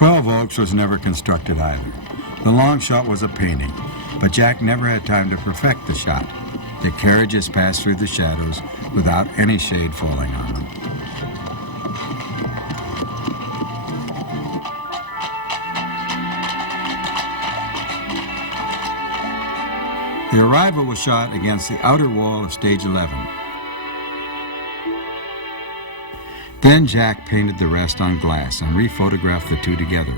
12 Oaks was never constructed either. The long shot was a painting, but Jack never had time to perfect the shot. The carriages passed through the shadows without any shade falling on them. The arrival was shot against the outer wall of stage 11. Then Jack painted the rest on glass and rephotographed the two together.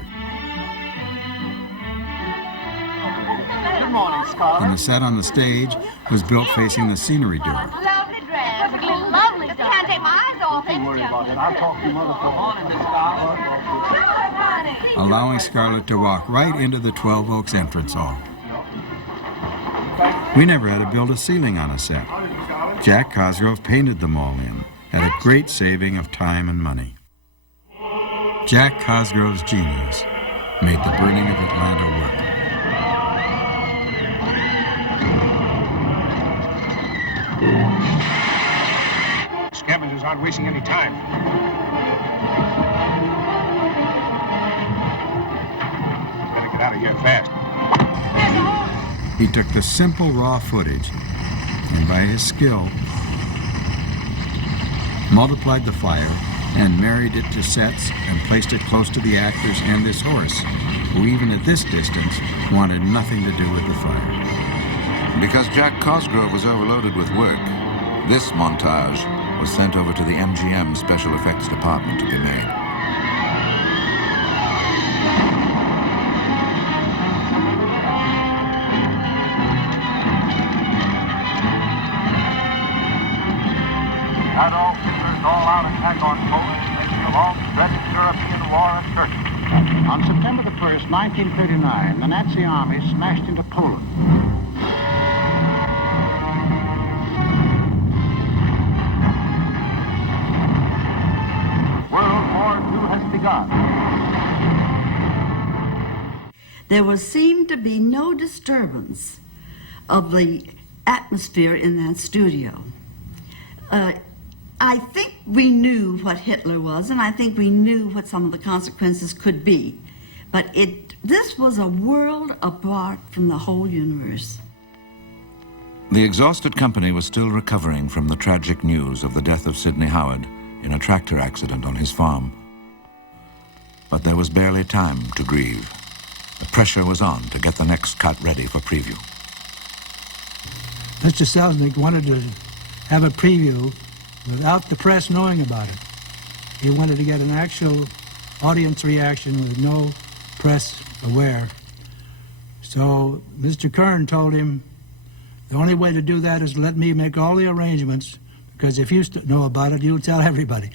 Good morning, Scarlett. And the set on the stage was built facing the scenery door, Lovely dress. Perfectly lovely. Just can't take my eyes off it. Don't worry about it. I'll talk to your mother. Good morning, Miss Scarlett. allowing Scarlett to walk right into the 12 Oaks entrance hall. We never had to build a ceiling on a set. Jack Cosgrove painted them all in, at a great saving of time and money. Jack Cosgrove's genius made the burning of Atlanta work. Scavengers aren't wasting any time. Better get out of here fast. He took the simple raw footage and by his skill multiplied the fire and married it to sets and placed it close to the actors and this horse, who even at this distance wanted nothing to do with the fire. Because Jack Cosgrove was overloaded with work, this montage was sent over to the MGM Special Effects Department to be made. Adolf Hitler's all-out attack on Poland making a long-stretched European war of Turkey. On September the 1st, 1939, the Nazi army smashed into Poland. World War II has begun. There seemed to be no disturbance of the atmosphere in that studio. I think we knew what Hitler was, and I think we knew what some of the consequences could be. But this was a world apart from the whole universe. The exhausted company was still recovering from the tragic news of the death of Sidney Howard in a tractor accident on his farm. But there was barely time to grieve. The pressure was on to get the next cut ready for preview. Mr. Selznick wanted to have a preview without the press knowing about it. He wanted to get an actual audience reaction with no press aware. So Mr. Kern told him, the only way to do that is let me make all the arrangements, because if you know about it, you'll tell everybody.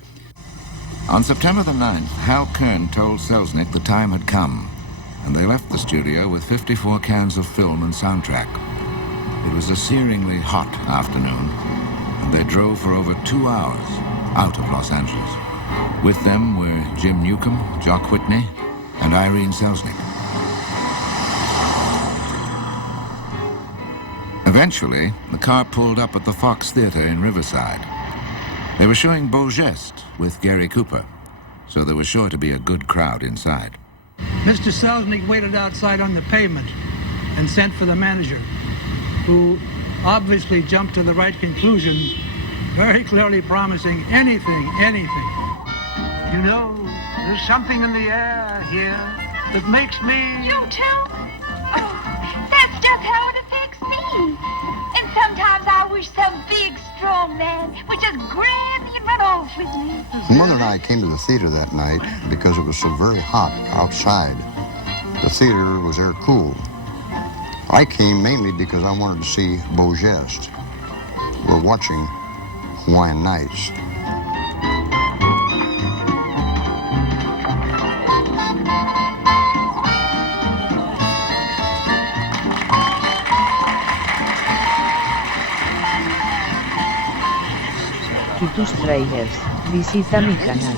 On September the 9th, Hal Kern told Selznick the time had come, and they left the studio with 54 cans of film and soundtrack. It was a searingly hot afternoon, and they drove for over 2 hours out of Los Angeles. With them were Jim Newcomb, Jock Whitney, and Irene Selznick. Eventually, the car pulled up at the Fox Theater in Riverside. They were showing Beau Geste with Gary Cooper, so there was sure to be a good crowd inside. Mr. Selznick waited outside on the pavement and sent for the manager, who obviously jumped to the right conclusion, very clearly promising anything. You know, there's something in the air here that makes me... You too? Oh, that's just how it affects me. And sometimes I wish some big, strong man would just grab me and run off with me. Mother and I came to the theater that night because it was so very hot outside. The theater was air cooled. I came mainly because I wanted to see Beau Geste. We're watching Hawaiian Nights. Tus trailers. Visita mi canal.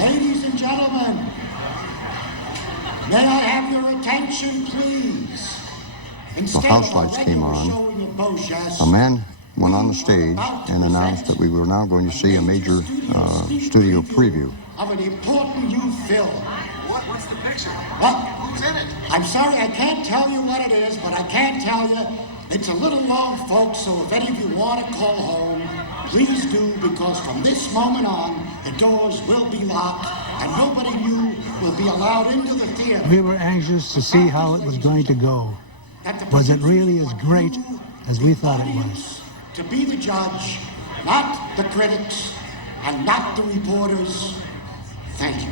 Ladies and gentlemen, may I have your attention, please? The house lights came on. A man went on the stage and announced that we were now going to see a major studio preview. of an important new film. What's the picture? What? Who's in it? I'm sorry, I can't tell you what it is, but I can tell you it's a little long, folks, so if any of you want to call home, please do, because from this moment on, the doors will be locked, and nobody new will be allowed into the theater. We were anxious to see how it was going to go. Was it really as great as we thought it was? To be the judge, not the critics, and not the reporters. Thank you.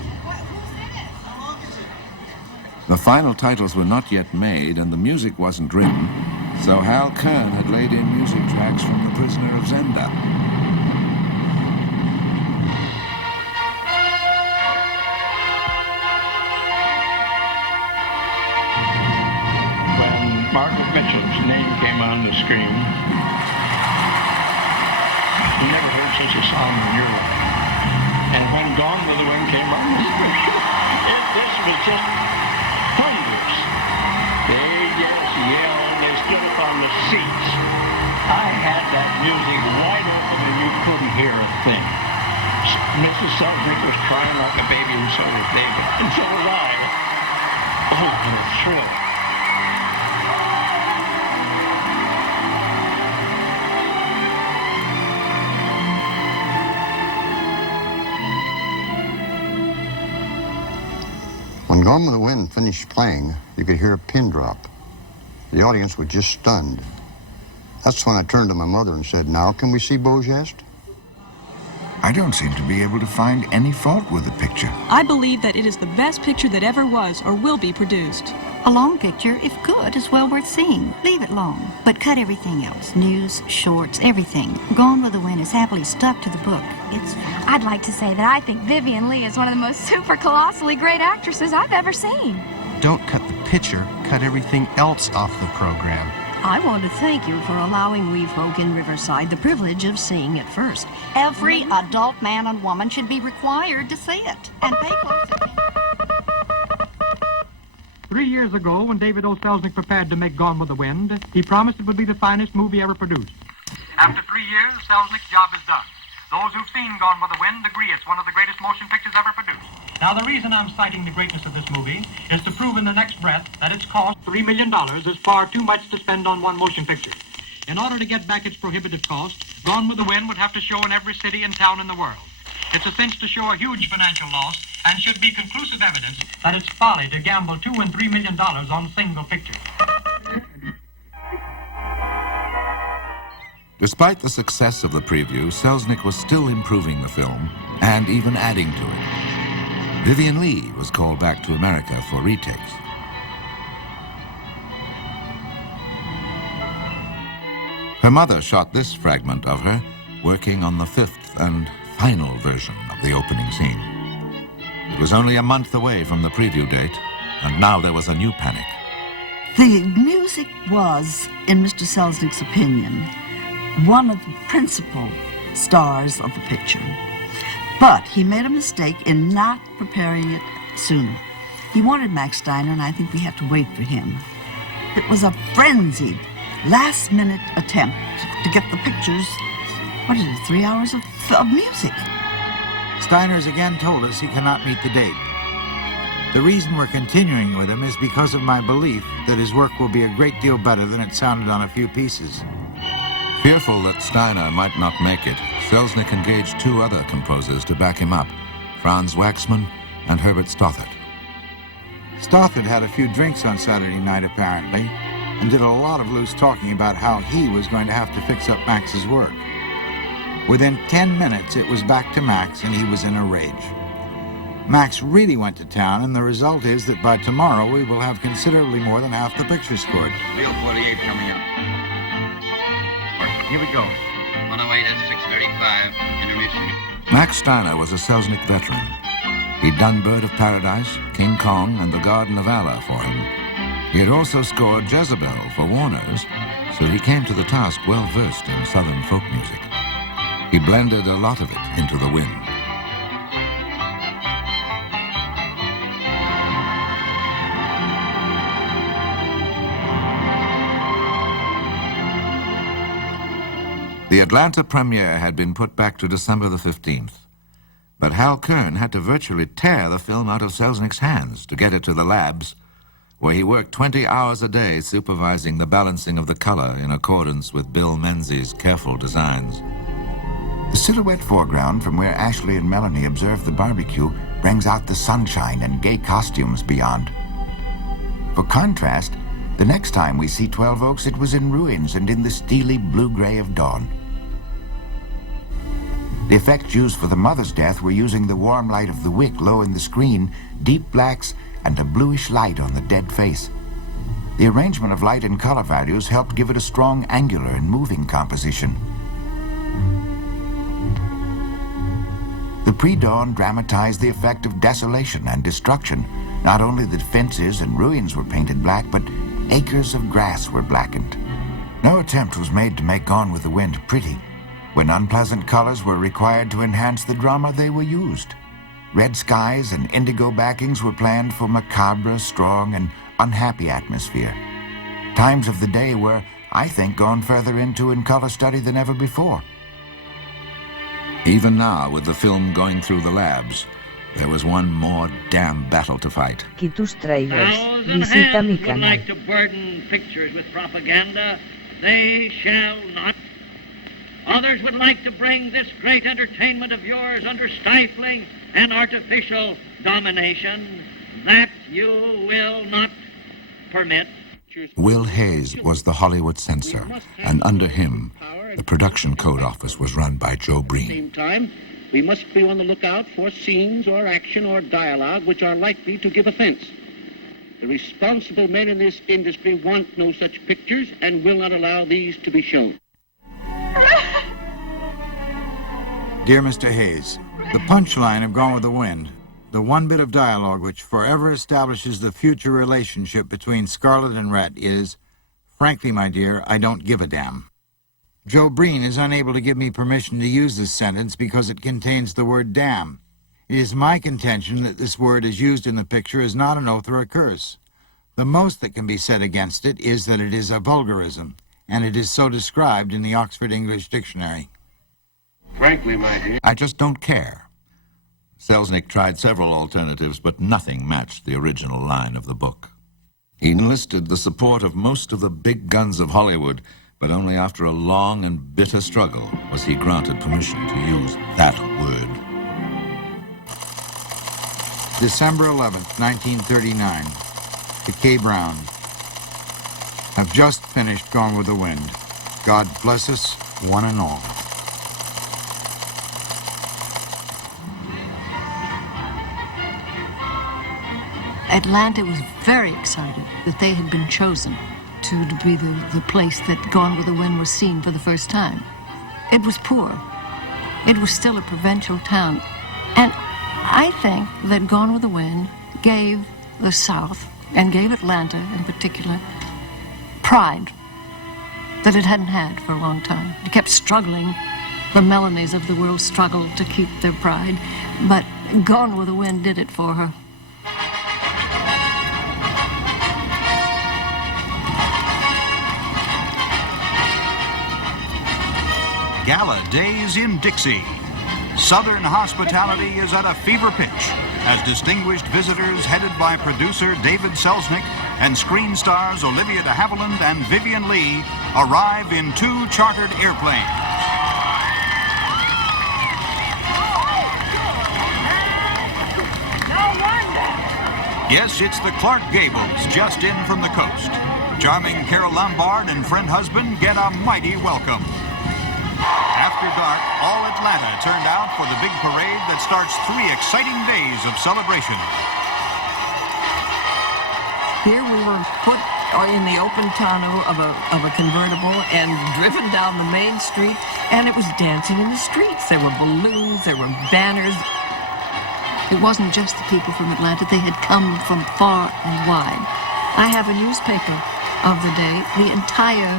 The final titles were not yet made and the music wasn't written, so Hal Kern had laid in music tracks from The Prisoner of Zenda. When Margaret Mitchell's name came on the screen, you never heard such a song in your life. And when Gone with the Wind came on, this was just thunders. They just yelled, they stood up on the seats. I had that music wide open and you couldn't hear a thing. Mrs. Selznick was crying like a baby, and so was David, and so was I. Oh, what a thrill. When Gone with the Wind finished playing, you could hear a pin drop. The audience was just stunned. That's when I turned to my mother and said, "Now can we see Beau Geste?" I don't seem to be able to find any fault with the picture. I believe that it is the best picture that ever was or will be produced. A long picture, if good, is well worth seeing. Leave it long, but cut everything else. News, shorts, everything. Gone with the Wind is happily stuck to the book. It's fine. I'd like to say that I think Vivien Leigh is one of the most super colossally great actresses I've ever seen. Don't cut the picture, cut everything else off the program. I want to thank you for allowing we folk in Riverside the privilege of seeing it first. Every adult man and woman should be required to see it and pay close attention. 3 years ago, when David O. Selznick prepared to make Gone with the Wind, he promised it would be the finest movie ever produced. After 3 years, Selznick's job is done. Those who've seen Gone with the Wind agree it's one of the greatest motion pictures ever produced. Now, the reason I'm citing the greatness of this movie is to prove in the next breath that its cost, $3 million, is far too much to spend on one motion picture. In order to get back its prohibitive cost, Gone with the Wind would have to show in every city and town in the world. It's a cinch to show a huge financial loss and should be conclusive evidence that it's folly to gamble $2 and $3 million on a single picture. Despite the success of the preview, Selznick was still improving the film and even adding to it. Vivien Leigh was called back to America for retakes. Her mother shot this fragment of her, working on the fifth and final version of the opening scene. It was only a month away from the preview date, and now there was a new panic. The music was, in Mr. Selznick's opinion, one of the principal stars of the picture. But he made a mistake in not preparing it sooner. He wanted Max Steiner, and I think we have to wait for him. It was a frenzied, last-minute attempt to get the pictures, 3 hours of music. Steiner's again told us he cannot meet the date. The reason we're continuing with him is because of my belief that his work will be a great deal better than it sounded on a few pieces. Fearful that Steiner might not make it, Selznick engaged 2 other composers to back him up, Franz Waxman and Herbert Stothert. Stothert had a few drinks on Saturday night, apparently, and did a lot of loose talking about how he was going to have to fix up Max's work. Within 10 minutes, it was back to Max, and he was in a rage. Max really went to town, and the result is that by tomorrow, we will have considerably more than half the picture scored. Wheel 48 coming up. Here we go. 108 at 6:35, intermission. Max Steiner was a Selznick veteran. He'd done Bird of Paradise, King Kong, and The Garden of Allah for him. He had also scored Jezebel for Warner's, so he came to the task well-versed in Southern folk music. He blended a lot of it into The Wind. The Atlanta premiere had been put back to December the 15th. But Hal Kern had to virtually tear the film out of Selznick's hands to get it to the labs, where he worked 20 hours a day supervising the balancing of the color in accordance with Bill Menzies' careful designs. The silhouette foreground from where Ashley and Melanie observe the barbecue brings out the sunshine and gay costumes beyond. For contrast, the next time we see 12 Oaks, it was in ruins and in the steely blue-gray of dawn. The effects used for the mother's death were using the warm light of the wick low in the screen, deep blacks, and a bluish light on the dead face. The arrangement of light and color values helped give it a strong angular and moving composition. The pre-dawn dramatized the effect of desolation and destruction. Not only the fences and ruins were painted black, but acres of grass were blackened. No attempt was made to make Gone with the Wind pretty. When unpleasant colors were required to enhance the drama, they were used. Red skies and indigo backings were planned for macabre, strong, and unhappy atmosphere. Times of the day were, I think, gone further into in color study than ever before. Even now, with the film going through the labs, there was one more damn battle to fight. Quitus trailers. Those Visita mi would canal. like to burden pictures with propaganda. They shall not. Others would like to bring this great entertainment of yours under stifling and artificial domination. That you will not permit. Will Hayes was the Hollywood censor, and under him, the production code office was run by Joe At the Breen. same time, we must be on the lookout for scenes or action or dialogue which are likely to give offense. The responsible men in this industry want no such pictures and will not allow these to be shown. Dear Mr. Hayes, the punchline of Gone with the Wind, the one bit of dialogue which forever establishes the future relationship between Scarlett and Rhett is, frankly, my dear, I don't give a damn. Joe Breen is unable to give me permission to use this sentence because it contains the word damn. It is my contention that this word as used in the picture is not an oath or a curse. The most that can be said against it is that it is a vulgarism, and it is so described in the Oxford English Dictionary. Frankly, my dear. I just don't care. Selznick tried several alternatives, but nothing matched the original line of the book. He enlisted the support of most of the big guns of Hollywood, but only after a long and bitter struggle was he granted permission to use that word. December 11th, 1939. To Kay Brown. I've just finished Gone with the Wind. God bless us, one and all. Atlanta was very excited that they had been chosen to be the place that Gone with the Wind was seen for the first time. It was poor. It was still a provincial town. And I think that Gone with the Wind gave the South, and gave Atlanta in particular, pride that it hadn't had for a long time. It kept struggling. The Melanies of the world struggled to keep their pride, but Gone with the Wind did it for her. Gala days in Dixie. Southern hospitality is at a fever pitch as distinguished visitors headed by producer David Selznick and screen stars Olivia de Havilland and Vivian Lee arrive in 2 chartered airplanes. No wonder. Yes, it's the Clark Gables just in from the coast. Charming Carol Lombard and friend husband get a mighty welcome. After dark, all Atlanta turned out for the big parade that starts 3 exciting days of celebration. Here we were put in the open tonneau of a convertible and driven down the main street, and it was dancing in the streets. There were balloons, there were banners. It wasn't just the people from Atlanta. They had come from far and wide. I have a newspaper of the day. The entire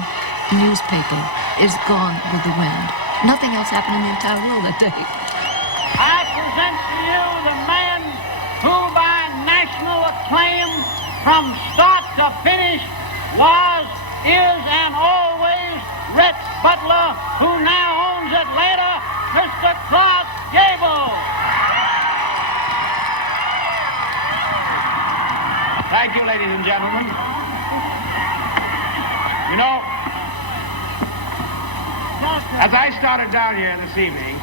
newspaper is Gone with the Wind. Nothing else happened in the entire world that day. I present to you the man who, by national acclaim, from start to finish, was, is, and always Rhett Butler, who now owns Atlanta, Mr. Clark Gable. Thank you, ladies and gentlemen. You know, as I started down here this evening,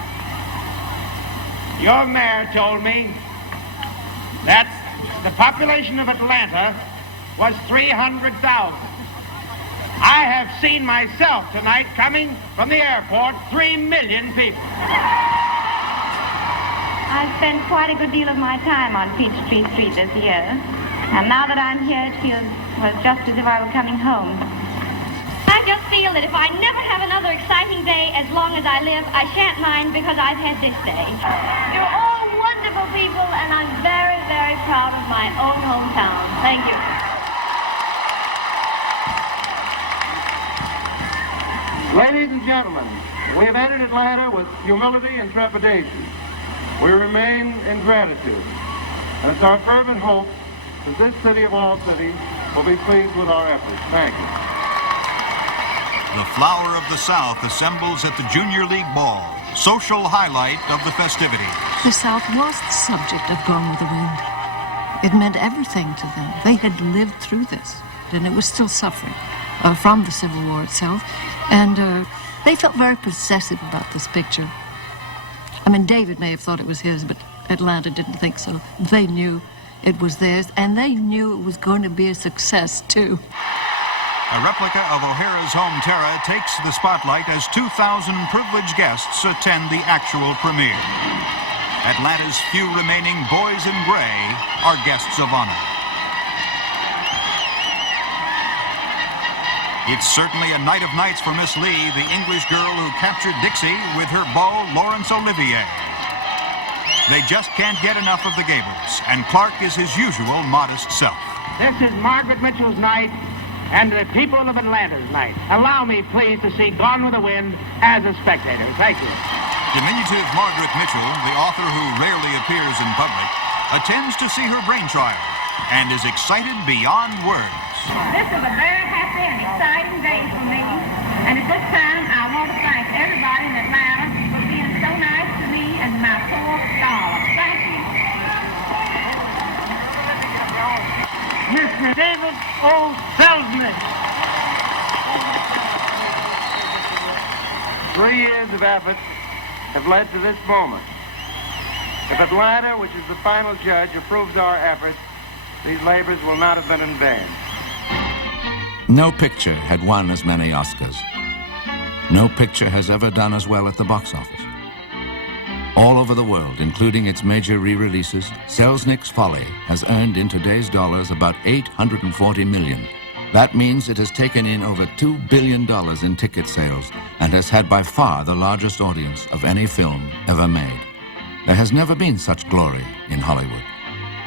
your mayor told me that the population of Atlanta was 300,000. I have seen myself tonight coming from the airport 3 million people. I've spent quite a good deal of my time on Peachtree Street this year, and now that I'm here, it feels, well, just as if I were coming home. I just feel that if I never have another exciting day as long as I live, I shan't mind because I've had this day. You're all wonderful people, and I'm very, very proud of my own hometown. Thank you. Ladies and gentlemen, we have entered Atlanta with humility and trepidation. We remain in gratitude. And it's our fervent hope that this city of all cities will be pleased with our efforts. Thank you. The flower of the South assembles at the Junior League Ball, social highlight of the festivities. The South was the subject of Gone with the Wind. It meant everything to them. They had lived through this, and it was still suffering from the Civil War itself. And they felt very possessive about this picture. I mean, David may have thought it was his, but Atlanta didn't think so. They knew it was theirs, and they knew it was going to be a success, too. A replica of O'Hara's home Terra takes the spotlight as 2,000 privileged guests attend the actual premiere. Atlanta's few remaining boys in gray are guests of honor. It's certainly a night of nights for Miss Lee, the English girl who captured Dixie with her beau, Laurence Olivier. They just can't get enough of the Gables, and Clark is his usual modest self. This is Margaret Mitchell's night and the people of Atlanta's night. Allow me, please, to see Gone with the Wind as a spectator. Thank you. Diminutive Margaret Mitchell, the author who rarely appears in public, attends to see her brain trial and is excited beyond words. This is a very happy and exciting day for me, and at this time I want to thank everybody in Atlanta for being so nice to me and my poor scholar. Thank you. Mr. David O. Selznick. 3 years of effort have led to this moment. If Atlanta, which is the final judge, approves our efforts, these labors will not have been in vain. No picture had won as many Oscars. No picture has ever done as well at the box office. All over the world, including its major re-releases, Selznick's Folly has earned in today's dollars about $840 million. That means it has taken in over $2 billion in ticket sales and has had by far the largest audience of any film ever made. There has never been such glory in Hollywood,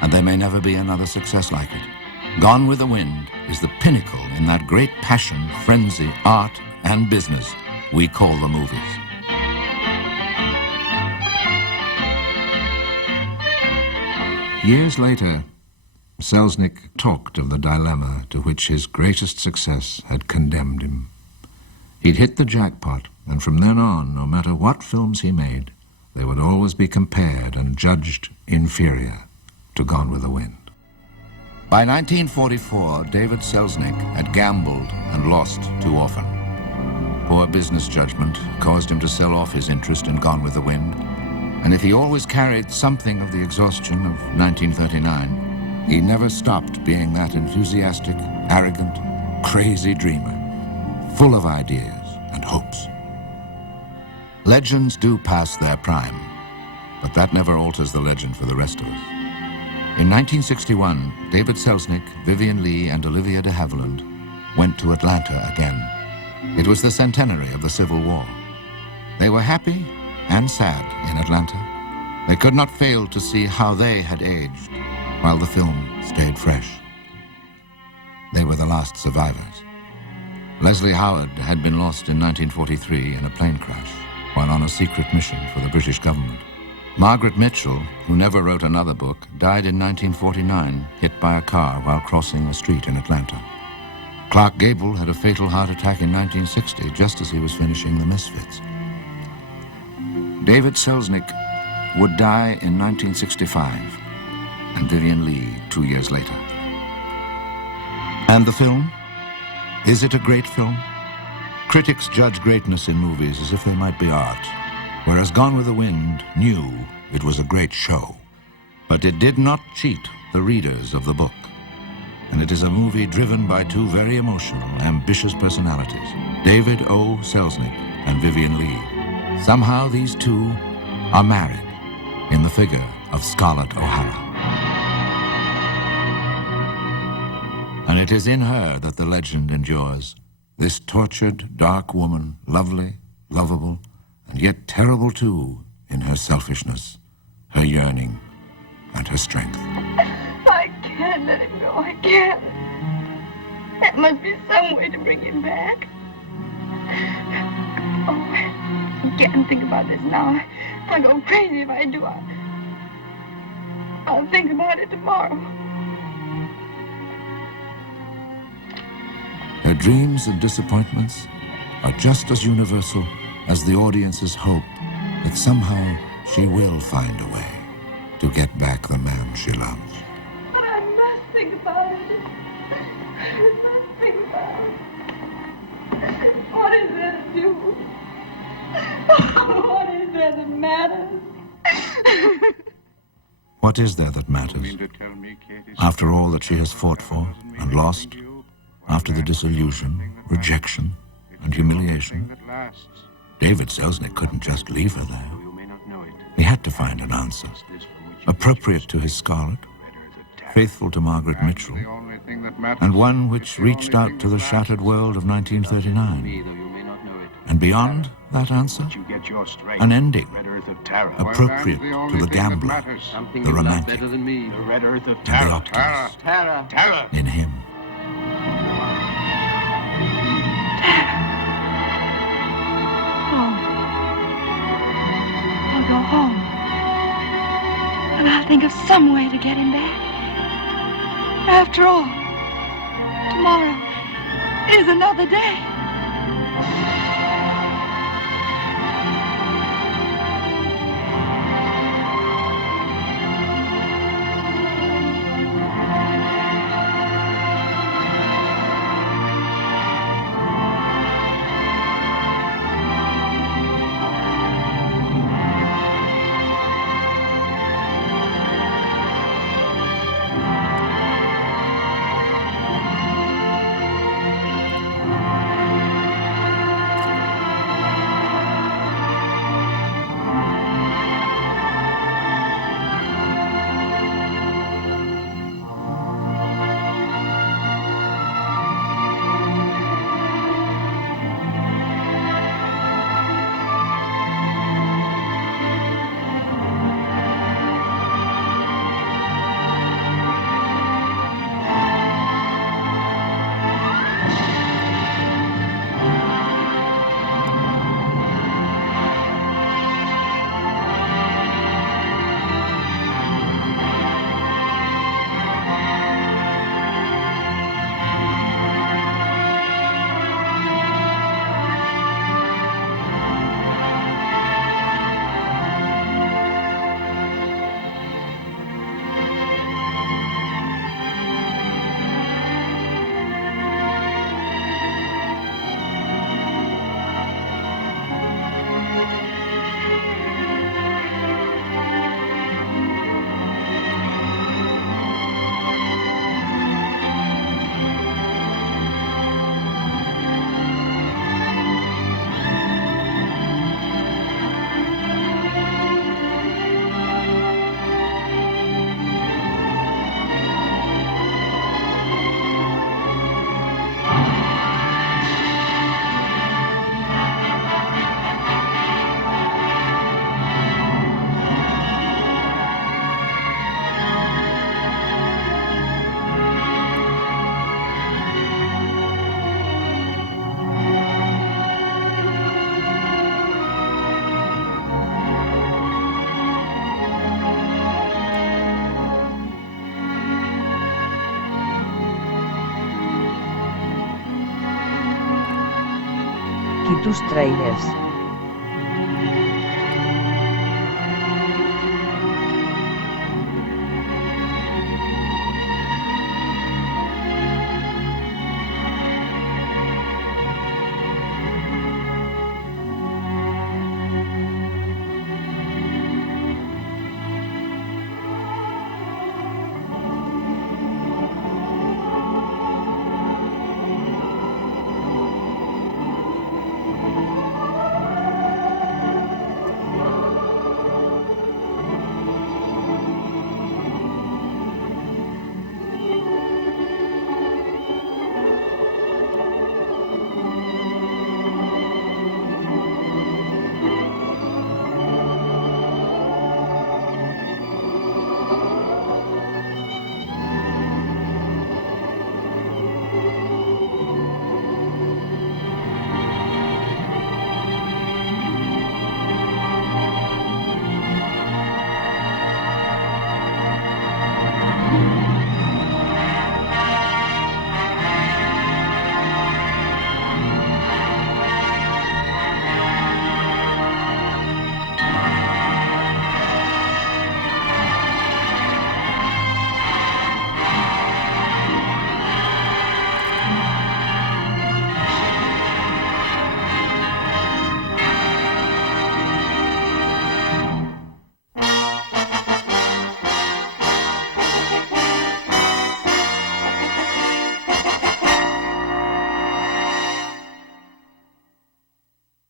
and there may never be another success like it. Gone with the Wind is the pinnacle in that great passion, frenzy, art, and business we call the movies. Years later, Selznick talked of the dilemma to which his greatest success had condemned him. He'd hit the jackpot, and from then on, no matter what films he made, they would always be compared and judged inferior to Gone with the Wind. By 1944, David Selznick had gambled and lost too often. Poor business judgment caused him to sell off his interest in Gone with the Wind, and if he always carried something of the exhaustion of 1939, he never stopped being that enthusiastic, arrogant, crazy dreamer, full of ideas and hopes. Legends do pass their prime, but that never alters the legend for the rest of us. In 1961, David Selznick, Vivien Leigh, and Olivia de Havilland went to Atlanta again. It was the centenary of the Civil War. They were happy and sad in Atlanta. They could not fail to see how they had aged while the film stayed fresh. They were the last survivors. Leslie Howard had been lost in 1943 in a plane crash while on a secret mission for the British government. Margaret Mitchell, who never wrote another book, died in 1949, hit by a car while crossing a street in Atlanta. Clark Gable had a fatal heart attack in 1960, just as he was finishing The Misfits. David Selznick would die in 1965, and Vivien Leigh 2 years later. And the film? Is it a great film? Critics judge greatness in movies as if they might be art, whereas Gone with the Wind knew it was a great show. But it did not cheat the readers of the book. And it is a movie driven by two very emotional, ambitious personalities, David O. Selznick and Vivien Leigh. Somehow these two are married in the figure of Scarlett O'Hara. And it is in her that the legend endures. This tortured, dark woman, lovely, lovable, and yet terrible too in her selfishness, her yearning, and her strength. I can't let him go. I can't. There must be some way to bring him back. Oh, I can't think about this now. I'll go crazy if I do. I'll think about it tomorrow. Her dreams and disappointments are just as universal as the audience's hope that somehow she will find a way to get back the man she loves. But I must think about it. I must think about it. What is there to do? What is there that matters? What is there that matters? After all that she has fought for and lost, after the disillusion, rejection, and humiliation, David Selznick couldn't just leave her there. He had to find an answer, appropriate to his Scarlett, faithful to Margaret Mitchell, and one which reached out to the shattered world of 1939. And beyond that answer, an ending, appropriate to the gambler, the romantic, and the optimist in him. Home. I'll go home. And I'll think of some way to get him back. After all, tomorrow is another day. Tus trailers.